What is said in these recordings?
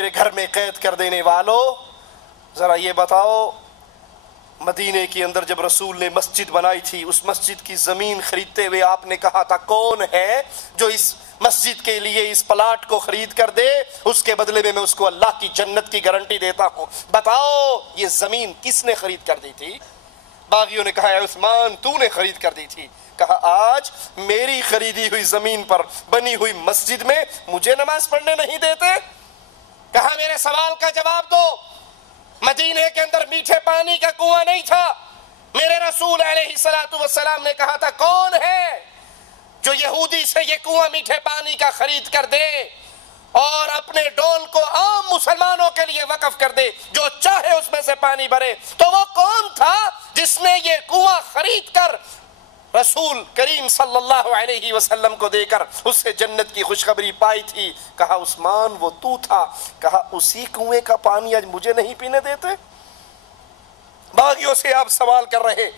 میرے گھر میں قید کر دینے والوں، ذرا یہ بتاؤ، مدینے کے اندر جب رسول نے مسجد بنائی تھی، اس مسجد کی زمین خریدتے ہوئے آپ نے کہا تھا کون ہے جو اس مسجد کے لیے اس پلاٹ کو خرید کر دے، اس کے بدلے میں اس کو اللہ کی جنت کی گارنٹی دیتا ہوں؟ بتاؤ یہ زمین کس نے خرید کر دی تھی؟ باغیوں نے کہا اے عثمان تو نے خرید کر دی تھی۔ کہا آج میری خریدی ہوئی زمین پر بنی ہوئی مسجد میں مجھے نماز پڑھنے نہیں دیتے؟ کہا میرے سوال کا جواب دو، مدینے کے اندر میٹھے پانی کا کنواں نہیں تھا، میرے رسول علیہ السلام نے کہا تھا کون ہے جو یہودی سے یہ کنواں میٹھے پانی کا خرید کر دے اور اپنے ڈول کو عام مسلمانوں کے لیے وقف کر دے، جو چاہے اس میں سے پانی بھرے؟ تو وہ کون تھا جس نے یہ کنواں خرید کر رسول کریم صلی اللہ علیہ وسلم کو دے کر اس سے جنت کی خوشخبری پائی تھی؟ کہا عثمان وہ تو تھا۔ کہا اسی کنویں کا پانی آج مجھے نہیں پینے دیتے؟ باغیوں سے آپ سوال کر رہے،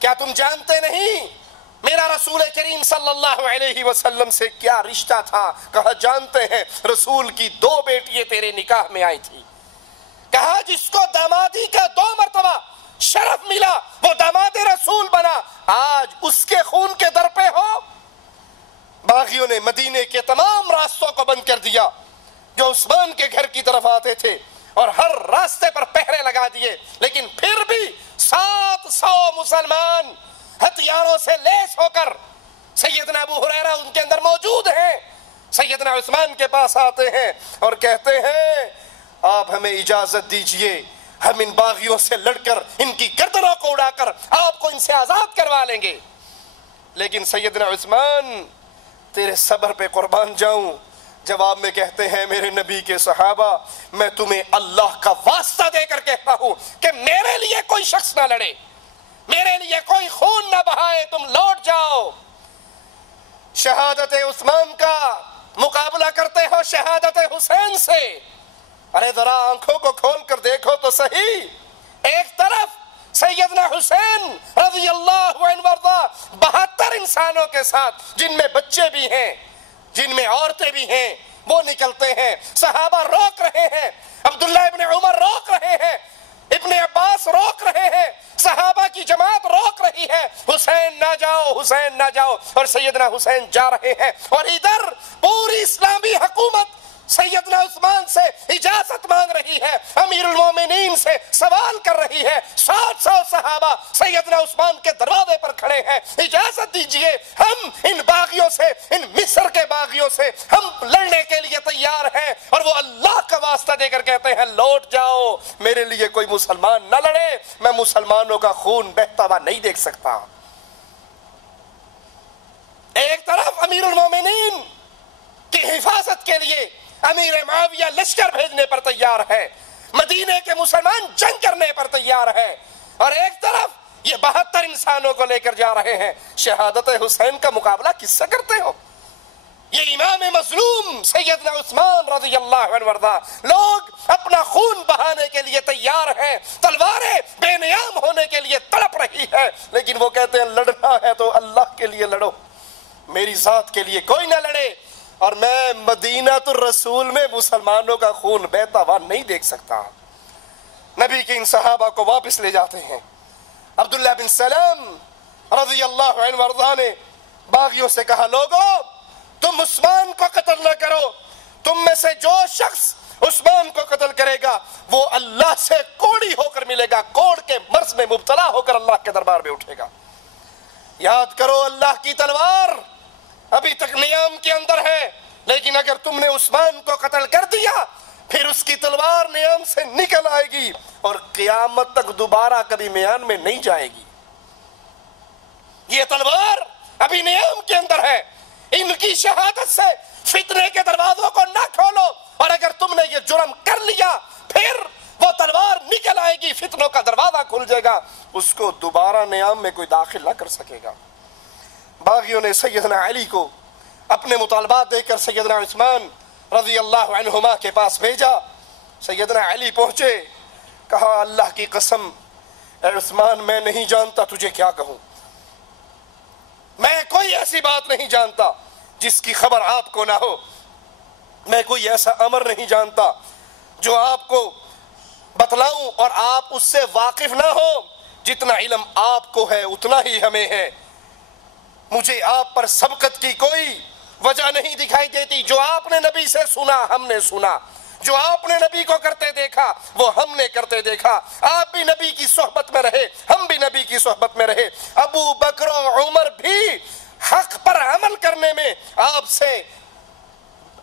کیا تم جانتے نہیں میرا رسول کریم صلی اللہ علیہ وسلم سے کیا رشتہ تھا؟ کہا جانتے ہیں، رسول کی 2 بیٹیاں تیرے نکاح میں آئی تھی۔ کہا جس کو دامادی کا 2 مرتبہ شرف ملا وہ داماد رسول بنا، آج اس کے خون کے در پہ ہو؟ باغیوں نے مدینے کے تمام راستوں کو بند کر دیا جو عثمان کے گھر کی طرف آتے تھے، اور ہر راستے پر پہرے لگا دیے، لیکن پھر بھی 700 مسلمان ہتھیاروں سے لیس ہو کر سیدنا ابو ہریرہ ان کے اندر موجود ہیں، سیدنا عثمان کے پاس آتے ہیں اور کہتے ہیں آپ ہمیں اجازت دیجئے، ہم ان باغیوں سے لڑ کر ان کی گردنوں کو اڑا کر آپ کو ان سے آزاد کروا لیں گے۔ لیکن سیدنا عثمان تیرے صبر پہ قربان جاؤں، جواب میں کہتے ہیں میرے نبی کے صحابہ میں تمہیں اللہ کا واسطہ دے کر کہتا ہوں کہ میرے لیے کوئی شخص نہ لڑے، میرے لیے کوئی خون نہ بہائے، تم لوٹ جاؤ۔ شہادت عثمان کا مقابلہ کرتے ہو شہادت حسین سے؟ ارے ذرا آنکھوں کو کھول کر دیکھو تو صحیح، ایک طرف سیدنا حسین رضی اللہ عنہ وارضا 72 انسانوں کے ساتھ، جن میں بچے بھی ہیں، جن میں عورتیں بھی ہیں، وہ نکلتے ہیں، صحابہ روک رہے ہیں، عبداللہ ابن عمر روک رہے ہیں، ابن عباس روک رہے ہیں، صحابہ کی جماعت روک رہی ہے، حسین نہ جاؤ، حسین نہ جاؤ، اور سیدنا حسین جا رہے ہیں، اور ادھر پوری اسلامی حکومت سیدنا عثمان سے اجازت مانگ رہی ہے، امیر المومنین سے سوال کر رہی ہے، 700 صحابہ سیدنا عثمان کے دروازے پر کھڑے ہیں، اجازت دیجئے ہم ان باغیوں سے، ان مصر کے باغیوں سے ہم لڑنے کے لیے تیار ہیں، اور وہ اللہ کا واسطہ دے کر کہتے ہیں لوٹ جاؤ، میرے لیے کوئی مسلمان نہ لڑے، میں مسلمانوں کا خون بہتا ہوا نہیں دیکھ سکتا۔ ایک طرف امیر المومنین کی حفاظت کے لیے امیر معاویہ لشکر بھیجنے پر تیار ہے، مدینے کے مسلمان جنگ کرنے پر تیار ہے، اور ایک طرف یہ 72 انسانوں کو لے کر جا رہے ہیں۔ شہادت حسین کا مقابلہ کس سے کرتے ہو؟ یہ امام مظلوم سیدنا عثمان رضی اللہ عنہ وارضا، لوگ اپنا خون بہانے کے لیے تیار ہیں، تلواریں بے نیام ہونے کے لیے تڑپ رہی ہے، لیکن وہ کہتے ہیں لڑنا ہے تو اللہ کے لیے لڑو، میری ذات کے لیے کوئی نہ لڑے، اور میں مدینہ الرسول میں مسلمانوں کا خون بہتا ہوا نہیں دیکھ سکتا۔ نبی کے ان صحابہ کو واپس لے جاتے ہیں۔ عبداللہ بن سلام رضی اللہ عنہ وارضا نے باغیوں سے کہا لوگو تم عثمان کو قتل نہ کرو، تم میں سے جو شخص عثمان کو قتل کرے گا وہ اللہ سے کوڑی ہو کر ملے گا، کوڑ کے مرض میں مبتلا ہو کر اللہ کے دربار میں اٹھے گا۔ یاد کرو اللہ کی تلوار ابھی تک نیام کے اندر ہے، لیکن اگر تم نے عثمان کو قتل کر دیا پھر اس کی تلوار نیام سے نکل آئے گی اور قیامت تک دوبارہ کبھی میان میں نہیں جائے گی۔ یہ تلوار ابھی نیام کے اندر ہے، ان کی شہادت سے فتنے کے دروازوں کو نہ کھولو، اور اگر تم نے یہ جرم کر لیا پھر وہ تلوار نکل آئے گی، فتنوں کا دروازہ کھل جائے گا، اس کو دوبارہ نیام میں کوئی داخل نہ کر سکے گا۔ باغیوں نے سیدنا علی کو اپنے مطالبات دے کر سیدنا عثمان رضی اللہ عنہما کے پاس بھیجا۔ سیدنا علی پہنچے، کہا اللہ کی قسم اے عثمان میں نہیں جانتا تجھے کیا کہوں، میں کوئی ایسی بات نہیں جانتا جس کی خبر آپ کو نہ ہو، میں کوئی ایسا امر نہیں جانتا جو آپ کو بتلاؤں اور آپ اس سے واقف نہ ہو. جتنا علم آپ کو ہے اتنا ہی ہمیں ہے. مجھے آپ پر سبقت کی کوئی وجہ نہیں دکھائی دیتی. جو آپ نے نبی سے سنا ہم نے سنا, جو آپ نے نبی کو کرتے دیکھا وہ ہم نے کرتے دیکھا. آپ بھی نبی کی صحبت میں رہے, ہم بھی نبی کی صحبت میں رہے. ابو بکر و عمر بھی حق پر عمل کرنے میں آپ سے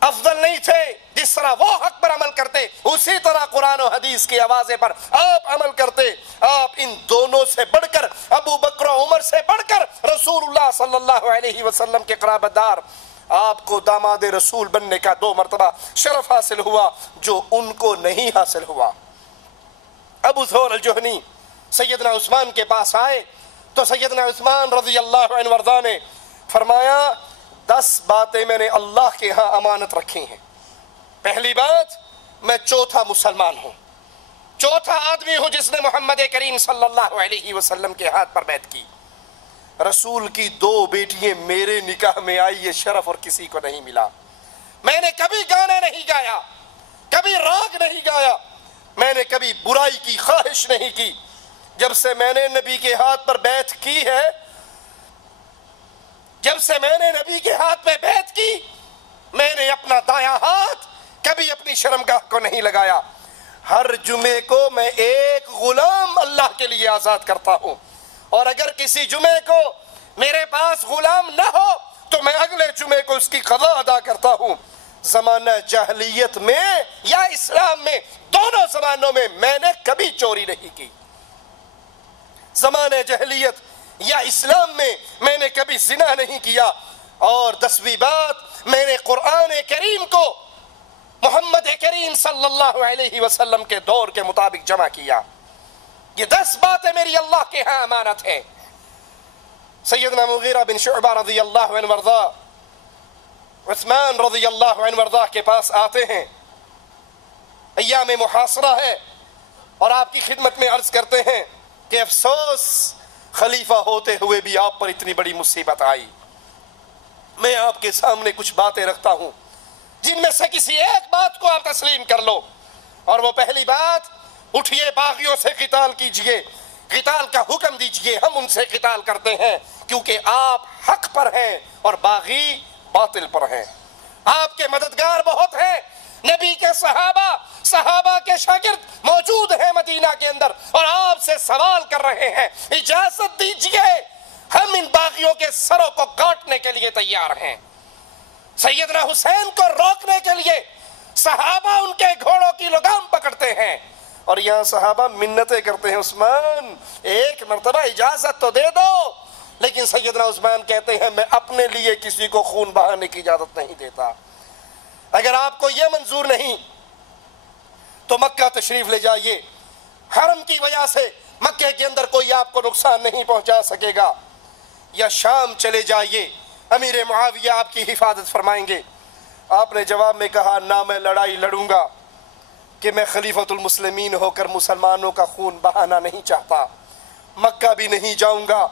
افضل نہیں تھے. جس طرح وہ حق پر عمل کرتے اسی طرح قرآن و حدیث کی آوازیں پر آپ عمل کرتے. آپ ان دونوں سے بڑھ کر, ابو بکر و عمر سے بڑھ کر رسول اللہ صلی اللہ علیہ وسلم کے قرابت دار, آپ کو داماد رسول بننے کا 2 مرتبہ شرف حاصل ہوا جو ان کو نہیں حاصل ہوا. ابو ذر الجہنی سیدنا عثمان کے پاس آئے تو سیدنا عثمان رضی اللہ عنہ وارضاہ نے فرمایا 10 باتیں میں نے اللہ کے ہاں امانت رکھی ہیں. پہلی بات, میں چوتھا مسلمان ہوں, چوتھا آدمی ہوں جس نے محمد کریم صلی اللہ علیہ وسلم کے ہاتھ پر بیعت کی. رسول کی 2 بیٹیاں میرے نکاح میں آئی, یہ شرف اور کسی کو نہیں ملا. میں نے کبھی گانا نہیں گایا, کبھی راگ نہیں گایا, میں نے کبھی برائی کی خواہش نہیں کی. جب سے میں نے نبی کے ہاتھ پر بیعت کی ہے, جب سے میں نے نبی کے ہاتھ میں بیعت کی, میں نے اپنا دایاں ہاتھ کبھی اپنی شرمگاہ کو نہیں لگایا. ہر جمعے کو میں ایک غلام اللہ کے لیے آزاد کرتا ہوں, اور اگر کسی جمعے کو میرے پاس غلام نہ ہو تو میں اگلے جمعے کو اس کی قضا ادا کرتا ہوں. زمانہ جاہلیت میں یا اسلام میں, دونوں زمانوں میں میں نے کبھی چوری نہیں کی. زمانہ جاہلیت یا اسلام میں نے کبھی زنا نہیں کیا. اور 10ویں بات, میں نے قرآن کریم کو محمد کریم صلی اللہ علیہ وسلم کے دور کے مطابق جمع کیا. یہ 10 باتیں میری اللہ کے ہاں امانت ہے. سیدنا مغیرہ بن شعبہ رضی اللہ عنہ وارضاہ عثمان رضی اللہ عنہ وارضاہ کے پاس آتے ہیں, ایام محاصرہ ہے, اور آپ کی خدمت میں عرض کرتے ہیں کہ افسوس خلیفہ ہوتے ہوئے بھی آپ پر اتنی بڑی مصیبت آئی. میں آپ کے سامنے کچھ باتیں رکھتا ہوں جن میں سے کسی ایک بات کو آپ تسلیم کر لو. اور وہ پہلی بات, اٹھئے باغیوں سے قتال کیجئے, قتال کا حکم دیجئے, ہم ان سے قتال کرتے ہیں کیونکہ آپ حق پر ہیں اور باغی باطل پر ہیں. آپ کے مددگار بہت ہیں, نبی کے صحابہ کے شاگرد موجود ہیں مدینہ کے اندر, اور آپ سے سوال کر رہے ہیں, اجازت دیجئے ہم ان باغیوں کے سروں کو کاٹنے کے لیے تیار ہیں. سیدنا حسین کو روکنے کے لیے صحابہ ان کے گھوڑوں کی لگام پکڑتے ہیں, اور یہاں صحابہ منتیں کرتے ہیں, عثمان ایک مرتبہ اجازت تو دے دو. لیکن سیدنا عثمان کہتے ہیں میں اپنے لیے کسی کو خون بہانے کی اجازت نہیں دیتا. اگر آپ کو یہ منظور نہیں تو مکہ تشریف لے جائیے, حرم کی وجہ سے مکہ کے اندر کوئی آپ کو نقصان نہیں پہنچا سکے گا. یا شام چلے جائیے, امیر معاویہ آپ کی حفاظت فرمائیں گے. آپ نے جواب میں کہا نہ میں لڑائی لڑوں گا کہ میں خلیفۃ المسلمین ہو کر مسلمانوں کا خون بہانا نہیں چاہتا, مکہ بھی نہیں جاؤں گا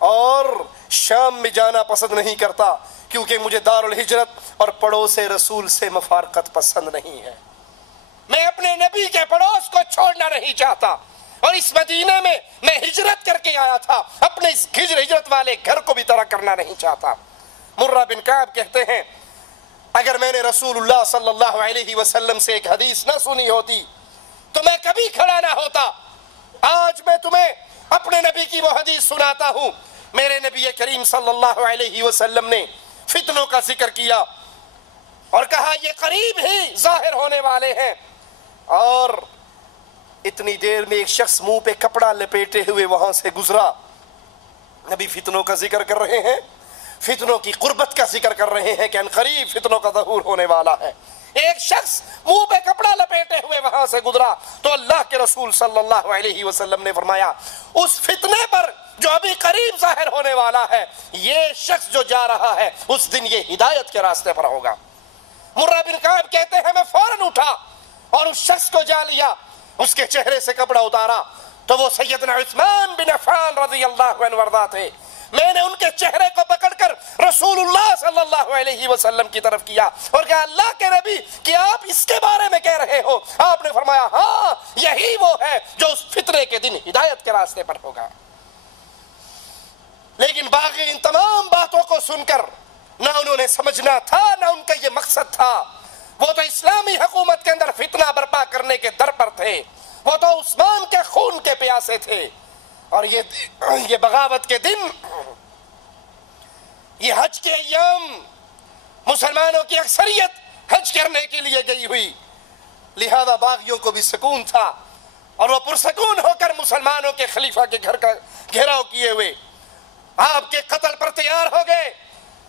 اور شام میں جانا پسند نہیں کرتا کیونکہ مجھے دار الہجرت اور پڑوس رسول سے مفارقت پسند نہیں ہے. میں اپنے نبی کے پڑوس کو چھوڑنا نہیں چاہتا, اور اس مدینے میں ہجرت کر کے آیا تھا, اپنے اس ہجرت والے گھر کو بھی ترک کرنا نہیں چاہتا. مرہ بن کعب کہتے ہیں اگر میں نے رسول اللہ صلی اللہ علیہ وسلم سے ایک حدیث نہ سنی ہوتی تو میں کبھی کھڑا نہ ہوتا. آج میں تمہیں اپنے نبی کی وہ حدیث سناتا ہوں. میرے نبی کریم صلی اللہ علیہ وسلم نے فتنوں کا ذکر کیا اور کہا یہ قریب ہی ظاہر ہونے والے ہیں, اور اتنی دیر میں ایک شخص منہ پہ کپڑا لپیٹے ہوئے وہاں سے گزرا. نبی فتنوں کا ذکر کر رہے ہیں, فتنوں کی قربت کا ذکر کر رہے ہیں کہ ان قریب فتنوں کا ظہور ہونے والا ہے. ایک شخص منہ پہ کپڑا لپیٹے ہوئے وہاں سے گزرا تو اللہ کے رسول صلی اللہ علیہ وسلم نے فرمایا اس فتنے پر جو ابھی قریب ظاہر ہونے والا ہے, یہ شخص جو جا رہا ہے اس دن یہ ہدایت کے راستے پر ہوگا. مرہ بن کعب کہتے ہیں میں فوراً اٹھا اور اس شخص کو جا لیا, اس کے چہرے سے کپڑا اتارا تو وہ سیدنا عثمان بن عفان رضی اللہ عنہ وارضاہ تھے. میں نے ان کے چہرے کو پکڑ کر رسول اللہ صلی اللہ علیہ وسلم کی طرف کیا اور کہا اللہ کے نبی کیا آپ اس کے بارے میں کہہ رہے ہو؟ آپ نے فرمایا ہاں یہی وہ ہے جو اس فتنے کے دن ہدایت کے راستے پر ہوگا۔ لیکن باقی ان تمام باتوں کو سن کر نہ انہوں نے سمجھنا تھا نہ ان کا یہ مقصد تھا، وہ تو اسلامی حکومت کے اندر فتنہ برپا کرنے کے در پر تھے، وہ تو عثمان کے خون کے پیاسے تھے۔ اور یہ بغاوت کے دن، یہ حج کے ایام، مسلمانوں کی اکثریت حج کرنے کے لیے گئی ہوئی، لہذا باغیوں کو بھی سکون تھا اور وہ پرسکون ہو کر مسلمانوں کے خلیفہ کے گھر کا گھیراؤ کیے ہوئے آپ کے قتل پر تیار ہو گئے۔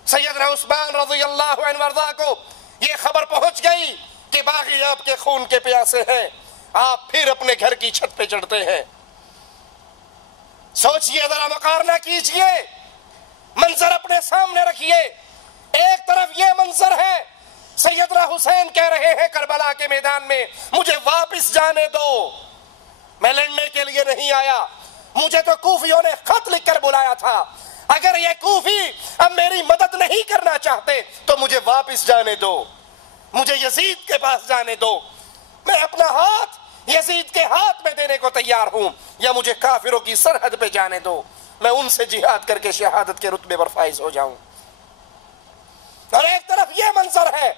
سیدنا عثمان رضی اللہ عنہ وارضاہ کو یہ خبر پہنچ گئی کہ باغی آپ کے خون کے پیاسے ہیں، آپ پھر اپنے گھر کی چھت پہ چڑھتے ہیں۔ سوچئے ذرا، مقارنہ کیجئے، منظر اپنے سامنے رکھیے۔ ایک طرف یہ منظر ہے، سیدنا حسین کہہ رہے ہیں کربلا کے میدان میں مجھے واپس جانے دو، میں لڑنے کے لیے نہیں آیا، مجھے تو کوفیوں نے خط لکھ کر بلایا تھا، اگر یہ کوفی اب میری مدد نہیں کرنا چاہتے تو مجھے واپس جانے دو، مجھے یزید کے پاس جانے دو، میں اپنا ہاتھ یزید کے ہاتھ میں دینے کو تیار ہوں، یا مجھے کافروں کی سرحد پہ جانے دو، میں ان سے جہاد کر کے شہادت کے رتبے پر فائز ہو جاؤں۔ اور ایک طرف یہ منظر ہے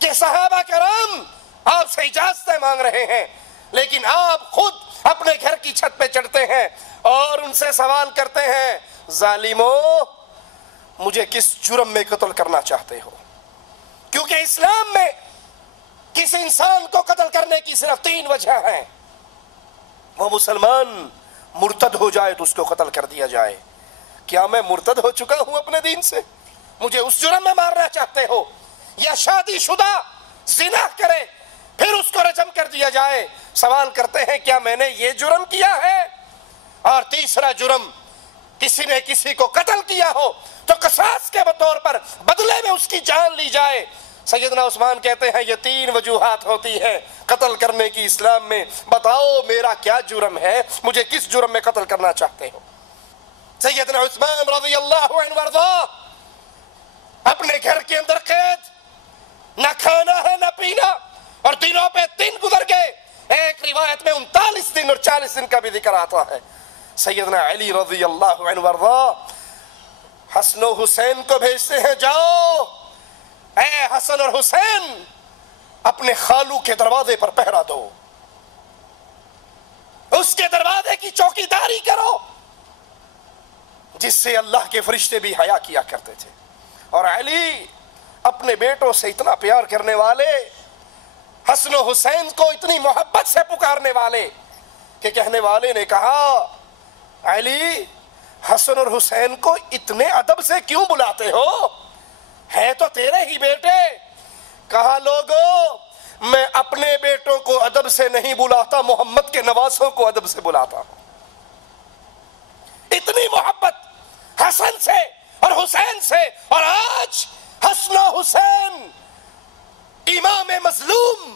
کہ صحابہ کرام آپ سے اجازتیں مانگ رہے ہیں، لیکن آپ خود اپنے گھر کی چھت پہ چڑھتے ہیں اور ان سے سوال کرتے ہیں ظالموں مجھے کس جرم میں قتل کرنا چاہتے ہو؟ کیونکہ اسلام میں کسی انسان کو قتل کرنے کی صرف 3 وجہ ہیں، وہ مسلمان مرتد ہو جائے تو اس کو قتل کر دیا جائے۔ کیا میں مرتد ہو چکا ہوں اپنے دین سے؟ مجھے اس جرم میں مارنا چاہتے ہو؟ یا شادی شدہ زنا کرے پھر اس کو رجم کر دیا جائے؟ سوال کرتے ہیں کیا میں نے یہ جرم کیا ہے؟ اور تیسرا جرم، کسی نے کسی کو قتل کیا ہو تو قصاص کے طور پر بدلے میں اس کی جان لی جائے۔ سیدنا عثمان کہتے ہیں یہ 3 وجوہات ہوتی ہیں قتل کرنے کی اسلام میں، بتاؤ میرا کیا جرم ہے، مجھے کس جرم میں قتل کرنا چاہتے ہو؟ سیدنا عثمان رضی اللہ عنہ وارضاہ اپنے گھر کے اندر قید، نہ کھانا ہے نہ پینا، اور دنوں پہ دن گزر گئے، ایک روایت میں 39 دن اور 40 دن کا بھی ذکر آتا ہے۔ سیدنا علی رضی اللہ عنہ وارضاہ حسن و حسین کو بھیجتے ہیں جاؤ اے حسن اور حسین اپنے خالو کے دروازے پر پہرا دو، اس کے دروازے کی چوکیداری کرو، جس سے اللہ کے فرشتے بھی حیا کیا کرتے تھے۔ اور علی اپنے بیٹوں سے اتنا پیار کرنے والے، حسن و حسین کو اتنی محبت سے پکارنے والے کہ کہنے والے نے کہا علی حسن اور حسین کو اتنے ادب سے کیوں بلاتے ہو؟ ہے تو تیرے ہی بیٹے۔ کہا لوگو میں اپنے بیٹوں کو ادب سے نہیں بلاتا، محمد کے نواسوں کو ادب سے بلاتا ہوں۔ اتنی محبت حسن سے اور حسین سے، اور آج حسن و حسین امام مظلوم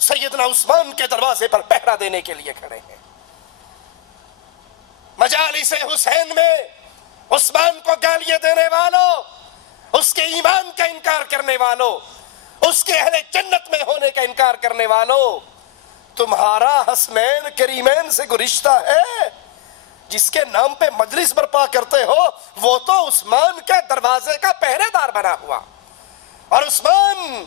سیدنا عثمان کے دروازے پر پہرا دینے کے لیے کھڑے ہیں۔ مجالس حسین میں عثمان کو گالیاں دینے والوں، اس کے ایمان کا انکار کرنے والوں، اس کے اہل جنت میں ہونے کا انکار کرنے والوں، تمہارا حسنین کریمین سے کوئی رشتہ ہے؟ جس کے نام پہ مجلس برپا کرتے ہو وہ تو عثمان کے دروازے کا پہرے دار بنا ہوا، اور عثمان